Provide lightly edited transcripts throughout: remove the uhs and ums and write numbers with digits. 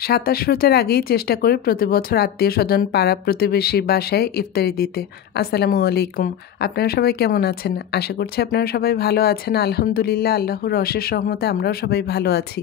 ২৭ রোজার আগেই চেষ্টা করি প্রতি বছর আত্মীয়স্বজন, পাড়া প্রতিবেশীর বাসায় ইফতারি দিতে। আসসালামু আলাইকুম। আপনারা সবাই কেমন আছেন? আশা করছি আপনারা সবাই ভালো আছেন। আলহামদুলিল্লাহ, আল্লাহর অশেষ রহমতে আমরাও সবাই ভালো আছি।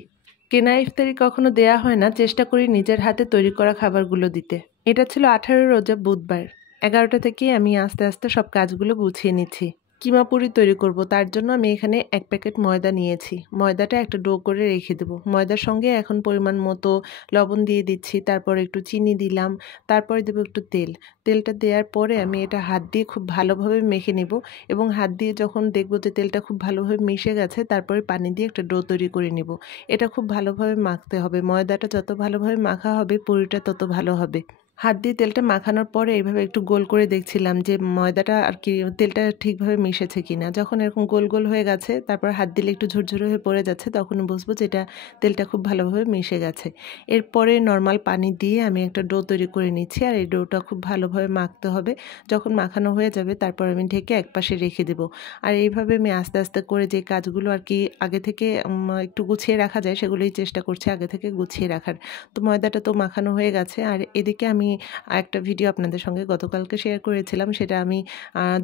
কেনা ইফতারি কখনো দেয়া হয় না, চেষ্টা করি নিজের হাতে তৈরি করা খাবারগুলো দিতে। এটা ছিল ১৮ রোজা বুধবার। ১১টা থেকেই আমি আস্তে আস্তে সব কাজগুলো গুছিয়ে নিচ্ছি। কিমা পুরি তৈরি করব, তার জন্য আমি এখানে ১ প্যাকেট ময়দা নিয়েছি। ময়দাটা একটা ডো করে রেখে দেবো। ময়দার সঙ্গে এখন পরিমাণ মতো লবণ দিয়ে দিচ্ছি, তারপর একটু চিনি দিলাম, তারপরে দেবো একটু তেল। তেলটা দেওয়ার পরে আমি এটা হাত দিয়ে খুব ভালোভাবে মেখে নেব এবং হাত দিয়ে যখন দেখব যে তেলটা খুব ভালোভাবে মিশে গেছে, তারপরে পানি দিয়ে একটা ডো তৈরি করে নেব। এটা খুব ভালোভাবে মাখতে হবে। ময়দাটা যত ভালোভাবে মাখা হবে, পুরিটা তত ভালো হবে। হাত দিয়ে তেলটা মাখানোর পরে এইভাবে একটু গোল করে দেখছিলাম যে ময়দাটা আর কি তেলটা ঠিকভাবে মিশেছে কিনা। যখন এরকম গোল গোল হয়ে গেছে, তারপর হাত দিলে একটু ঝুরঝুরে হয়ে পড়ে যাচ্ছে, তখন বুঝবো যে এটা তেলটা খুব ভালোভাবে মিশে গেছে। এরপরে নর্মাল পানি দিয়ে আমি একটা ডো তৈরি করে নিচ্ছি, আর এই ডোটা খুব ভালোভাবে মাখতে হবে। যখন মাখানো হয়ে যাবে, তারপর আমি ঢেকে একপাশে রেখে দেবো। আর এইভাবে আমি আস্তে আস্তে করে যে কাজগুলো আর কি আগে থেকে একটু গুছিয়ে রাখা যায়, সেগুলোই চেষ্টা করছি আগে থেকে গুছিয়ে রাখার। তো ময়দাটা তো মাখানো হয়ে গেছে, আর এদিকে আমি একটা ভিডিও আপনাদের সঙ্গে গতকালকে শেয়ার করেছিলাম। সেটা আমি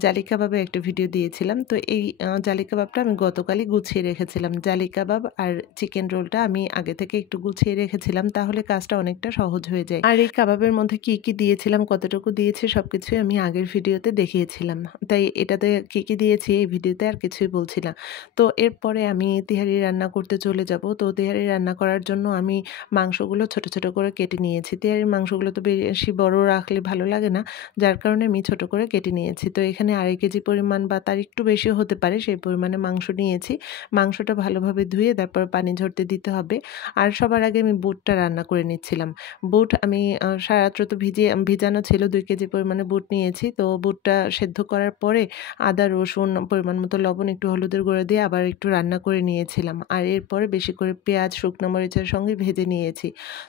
জালি কাবাবের একটা ভিডিও দিয়েছিলাম। তো এই জালি কাবাবটা আমি গতকালই গুছিয়ে রেখেছিলাম। জালি কাবাব আর চিকেন রোলটা আমি আগে থেকে একটু গুছিয়ে রেখেছিলাম, তাহলে কাজটা অনেকটা সহজ হয়ে যায়। আর এই কাবাবের মধ্যে কি কি দিয়েছিলাম, কতটুকু দিয়েছি, সবকিছুই আমি আগের ভিডিওতে দেখিয়েছিলাম। তাই এটাতে কি কি দিয়েছি এই ভিডিওতে আর কিছুই বলছি না। তো এরপরে আমি তেহারি রান্না করতে চলে যাব। তো তেহারি রান্না করার জন্য আমি মাংসগুলো ছোট ছোট করে কেটে নিয়েছি। তেহারির মাংসগুলো তো বেশি বড় রাখলে ভালো লাগে না, যার কারণে আমি ছোট করে কেটে নিয়েছি। তো এখানে ২.৫ কেজি পরিমাণ বা তার একটু বেশিও হতে পারে, সেই পরিমাণে মাংস নিয়েছি। মাংসটা ভালোভাবে ধুয়ে তারপর পানি ঝরতে দিতে হবে। আর সবার আগে আমি বুটটা রান্না করে নিচ্ছিলাম। বুট আমি সারারাত্র তো ভিজানো ছিল। ২ কেজি পরিমাণে বুট নিয়েছি। তো বুটটা সেদ্ধ করার পরে আদা, রসুন, পরিমাণ মতো লবণ, একটু হলুদের গুঁড়ো দিয়ে আবার একটু রান্না করে নিয়েছিলাম। আর এরপরে বেশি করে পেঁয়াজ, শুকনো মরিচের সঙ্গে ভেজে নিয়েছি।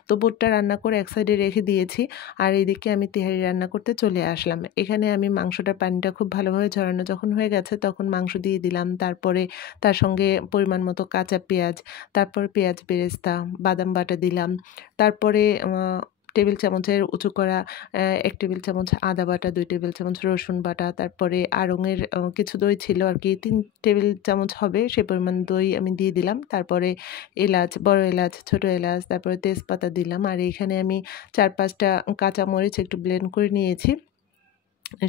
তো বুটটা রান্না করে এক সাইডে রেখে দিয়েছি, আর এদিকে আমি তেহারি রান্না করতে চলে আসলাম। এখানে আমি মাংসটার পানিটা খুব ভালোভাবে ঝরানো যখন হয়ে গেছে, তখন মাংস দিয়ে দিলাম। তারপরে তার সঙ্গে পরিমাণ মতো কাঁচা পেঁয়াজ, তারপর পেঁয়াজ বেরেস্তা, বাদাম বাটা দিলাম। তারপরে টেবিল চামচের উঁচু করা ১ টেবিল চামচ আদা বাটা, ২ টেবিল চামচ রসুন বাটা, তারপরে আড়ঙের কিছু দই ছিল আর কি, ৩ টেবিল চামচ হবে সে পরিমাণ দই আমি দিয়ে দিলাম। তারপরে এলাচ, বড় এলাচ, ছোট এলাচ, তারপরে তেজপাতা দিলাম। আর এখানে আমি ৪-৫টা কাঁচামরিচ একটু ব্লেন্ড করে নিয়েছি।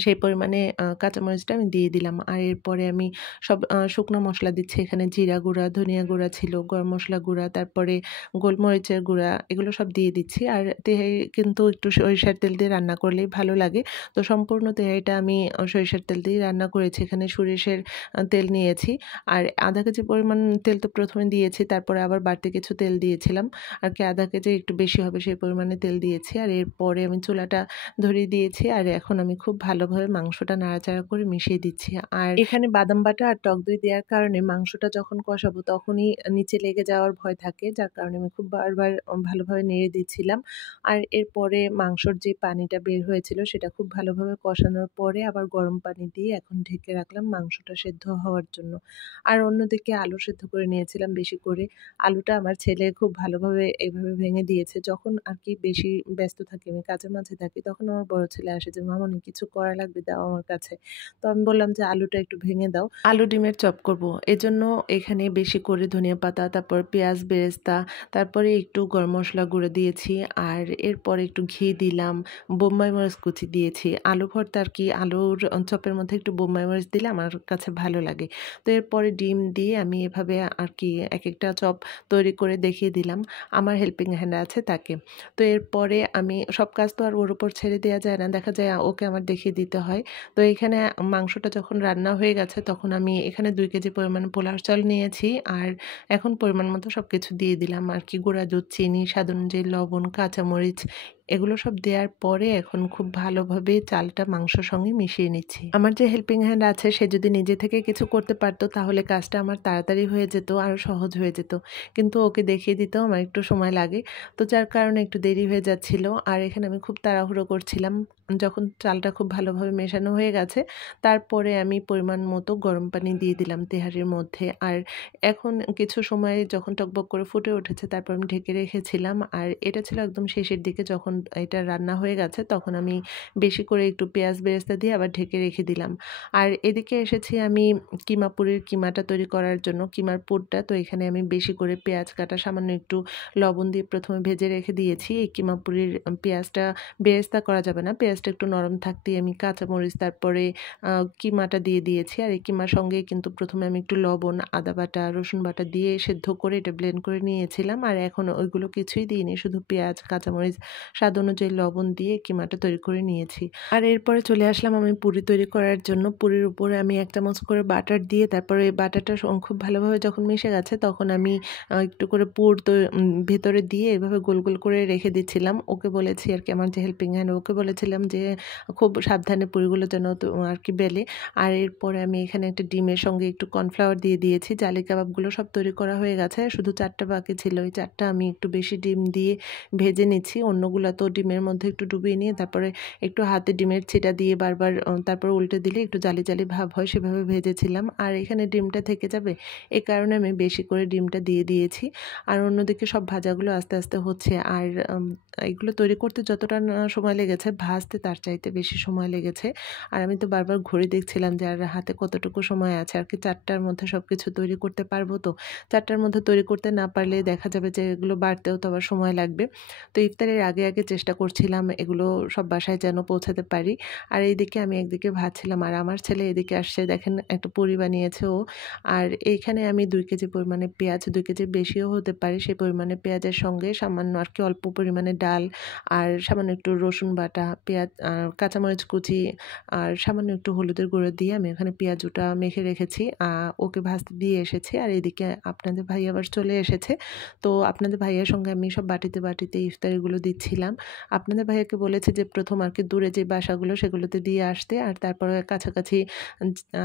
সেই পরিমাণে কাঁচামরিচটা আমি দিয়ে দিলাম। আর এরপরে আমি সব শুকনো মশলা দিচ্ছি। এখানে জিরা গুঁড়া, ধনিয়া গুঁড়া ছিল, গরম মশলা গুঁড়া, তারপরে গোলমরিচের গুঁড়া, এগুলো সব দিয়ে দিচ্ছি। আর তেহারি কিন্তু একটু সরিষার তেল দিয়ে রান্না করলেই ভালো লাগে। তো সম্পূর্ণ তেহারিটা আমি সরিষার তেল দিয়েই রান্না করেছি। এখানে সরিষার তেল নিয়েছি। আর আধা কেজি পরিমাণ তেল তো ১ম এ দিয়েছি, তারপরে আবার বাড়তি কিছু তেল দিয়েছিলাম। আর কি আধা কেজি একটু বেশি হবে সেই পরিমাণে তেল দিয়েছি। আর এরপরে আমি চুলাটা ধরিয়ে দিয়েছি, আর এখন আমি খুব ভালোভাবে মাংসটা নাড়াচাড়া করে মিশিয়ে দিচ্ছি। আর এখানে বাদাম বাটা আর টক দই দেওয়ার কারণে মাংসটা যখন কষাবো তখনই নিচে লেগে যাওয়ার ভয় থাকে, যার কারণে আমি খুব বারবার ভালোভাবে নেড়ে দিচ্ছিলাম। আর এরপরে মাংসর যে পানিটা বের হয়েছিল সেটা খুব ভালোভাবে কষানোর পরে আবার গরম পানি দিয়ে এখন ঢেকে রাখলাম মাংসটা সেদ্ধ হওয়ার জন্য। আর অন্যদিকে আলু সেদ্ধ করে নিয়েছিলাম বেশি করে। আলুটা আমার ছেলে খুব ভালোভাবে এভাবে ভেঙে দিয়েছে। যখন আর কি বেশি ব্যস্ত থাকি, আমি কাজের মাঝে থাকি, তখন আমার বড় ছেলে আসে যে, "মামুনি কিছু করা লাগবে, দাও আমার কাছে।" তো আমি বললাম যে, "আলুটা একটু ভেঙে দাও।" আলু ডিমের চপ করব। এজন্য এখানে বেশি করে ধনিয়া পাতা, তারপর পেঁয়াজ বেরেস্তা, তারপরে একটু গরম মসলা গুঁড়ো দিয়েছি। আর এরপরে একটু ঘি দিলাম, বোম্বাই মরিচ কুচি দিয়েছি। আলু ভর্তা আর কি আলুর চপের মধ্যে একটু বোম্বাই মরিচ দিলে আমার কাছে ভালো লাগে। তো এরপরে ডিম দিয়ে আমি এভাবে আর কি একেকটা চপ তৈরি করে দেখিয়ে দিলাম আমার হেল্পিং হ্যান্ড আছে তাকে। তো এরপরে আমি সব কাজ তো আর ওর উপর ছেড়ে দেওয়া যায় না, দেখা যায় ওকে আমার দেখিয়ে দিতে হয়। তো এখানে মাংসটা যখন রান্না হয়ে গেছে, তখন আমি এখানে ২ কেজি পরিমাণ পোলাও চাল নিয়েছি। আর এখন পরিমাণ মতো সব কিছু দিয়ে দিলাম আর কি, গুঁড়া দুধ, চিনি, স্বাদ অনুযায়ী লবণ, কাঁচামরিচ, এগুলো সব দেওয়ার পরে এখন খুব ভালোভাবে চালটা মাংসর সঙ্গে মিশিয়ে নিচ্ছি। আমার যে হেল্পিং হ্যান্ড আছে সে যদি নিজে থেকে কিছু করতে পারতো তাহলে কাজটা আমার তাড়াতাড়ি হয়ে যেত, আরও সহজ হয়ে যেত, কিন্তু ওকে দেখিয়ে দিতেও আমার একটু সময় লাগে, তো যার কারণে একটু দেরি হয়ে যাচ্ছিল। আর এখানে আমি খুব তাড়াহুড়ো করছিলাম। যখন চালটা খুব ভালোভাবে মেশানো হয়ে গেছে তারপরে আমি পরিমাণ মতো গরম পানি দিয়ে দিলাম তেহারির মধ্যে। আর এখন কিছু সময় যখন টকবক করে ফুটে উঠেছে তারপর আমি ঢেকে রেখেছিলাম। আর এটা ছিল একদম শেষের দিকে, যখন এটা রান্না হয়ে গেছে তখন আমি বেশি করে একটু পেঁয়াজ বেরেস্তা দিয়ে আবার ঢেকে রেখে দিলাম। আর এদিকে এসেছি আমি কিমা পুরির কিমাটা তৈরি করার জন্য, কিমার পুরটা। তো এখানে আমি বেশি করে পেঁয়াজ কাটা, সামান্য একটু লবণ দিয়ে প্রথমে ভেজে রেখে দিয়েছি। এই কিমা পুরির পেঁয়াজটা বেরেস্তা করা যাবে না, পেঁয়াজটা একটু নরম থাকতেই আমি কাঁচামরিচ তারপরে কিমাটা দিয়ে দিয়েছি। আর এই কিমার সঙ্গে কিন্তু প্রথমে আমি একটু লবণ, আদা বাটা, রসুন বাটা দিয়ে সেদ্ধ করে এটা ব্লেন্ড করে নিয়েছিলাম। আর এখন ওইগুলো কিছুই দিইনি, শুধু পেঁয়াজ, কাঁচামরিচ, স্বাদ অনুযায়ী লবণ দিয়ে কিমাটা তৈরি করে নিয়েছি। আর এরপরে চলে আসলাম আমি পুরি তৈরি করার জন্য। পুরির উপরে আমি 1 চামচ করে বাটার দিয়ে তারপরে এই বাটারটা খুব ভালোভাবে যখন মিশে গেছে তখন আমি একটু করে পুর তো ভেতরে দিয়ে এভাবে গোল গোল করে রেখে দিচ্ছিলাম। ওকে বলেছি আর কি, আমার যে হেল্পিং হ্যান্ড, ওকে বলেছিলাম যে খুব সাবধানে পুরিগুলো যেন তো আর কি বেলে। আর এরপরে আমি এখানে একটা ডিমের সঙ্গে একটু কর্নফ্লাওয়ার দিয়ে দিয়েছি। জালি কাবাবগুলো সব তৈরি করা হয়ে গেছে, শুধু 4টা বাকি ছিল। এই 4টা আমি একটু বেশি ডিম দিয়ে ভেজে নিচ্ছি। অন্যগুলো তো ডিমের মধ্যে একটু ডুবিয়ে নিয়ে তারপরে একটু হাতে ডিমের ছিটা দিয়ে বারবার তারপর উল্টে দিলে একটু জালি জালি ভাব হয়, সেভাবে ভেজেছিলাম। আর এখানে ডিমটা থেকে যাবে এই কারণে আমি বেশি করে ডিমটা দিয়ে দিয়েছি। আর অন্যদিকে সব ভাজাগুলো আস্তে আস্তে হচ্ছে। আর এগুলো তৈরি করতে যতটা না সময় লেগেছে ভাজতে তার চাইতে বেশি সময় লেগেছে। আর আমি তো বারবার ঘড়ি দেখছিলাম যে আর হাতে কতটুকু সময় আছে, আর কি 4টার মধ্যে সব কিছু তৈরি করতে পারবো। তো 4টার মধ্যে তৈরি করতে না পারলে দেখা যাবে যে এগুলো বাড়তেও তো আবার সময় লাগবে। তো ইফতারের আগে আগে চেষ্টা করছিলাম এগুলো সব বাসায় যেন পৌঁছাতে পারি। আর এইদিকে আমি একদিকে ভাজছিলাম আর আমার ছেলে এদিকে আসছে, দেখেন একটা পুরি বানিয়েছে ও। আর এইখানে আমি 2 কেজি পরিমাণে পেঁয়াজ, 2 কেজির বেশিও হতে পারে সেই পরিমাণে পেঁয়াজের সঙ্গে সামান্য আর কি অল্প পরিমাণে ডাল আর সামান্য একটু রসুন বাটা, পেঁয়াজ আর কাঁচামরিচ কুচি আর সামান্য একটু হলুদের গুঁড়ো দিয়ে আমি এখানে পেঁয়াজুটা মেখে রেখেছি। ওকে ভাজতে দিয়ে এসেছি। আর এদিকে আপনাদের ভাই আবার চলে এসেছে। তো আপনাদের ভাইয়ের সঙ্গে আমি সব বাটিতে বাটিতে ইফতারিগুলো দিচ্ছিলাম। আপনাদের ভাইয়াকে বলেছি যে প্রথম আর কি দূরে যে বাসাগুলো সেগুলোতে দিয়ে আসতে, আর তারপরে কাছাকাছি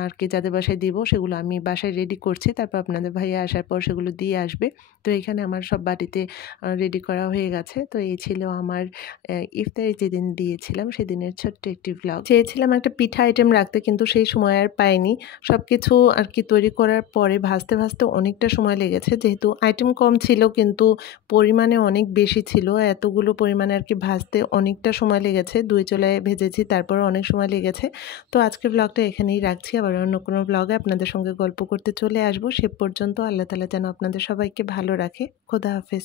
আর কি যাদের বাসায় দিব সেগুলো আমি বাসায় রেডি করছি, তারপর আপনাদের ভাইয়া আসার পর সেগুলো দিয়ে আসবে। তো এখানে আমার সব বাটিতে রেডি করা হয়ে গেছে। তো এই ছিল আমার ইফতারি যেদিন দিয়েছিলাম সেদিনের ছোট্ট একটি ভ্লগ। চেয়েছিলাম একটা পিঠা আইটেম রাখতে, কিন্তু সেই সময় আর পাইনি। সব কিছু আর কি তৈরি করার পরে ভাজতে ভাজতে অনেকটা সময় লেগেছে, যেহেতু আইটেম কম ছিল কিন্তু পরিমাণে অনেক বেশি ছিল। এতগুলো পরিমাণে আর কি ভাজতে অনেকটা সময় লেগেছে, 2 চুলায় ভেজেছি, তারপর অনেক সময় লেগেছে। তো আজকের ব্লগটা এখানেই রাখছি, আবার অন্য কোনো ব্লগে আপনাদের সঙ্গে গল্প করতে চলে আসবো। সে পর্যন্ত আল্লাহ তাআলা যেন আপনাদের সবাইকে ভালো রাখে। খোদা হাফেজ।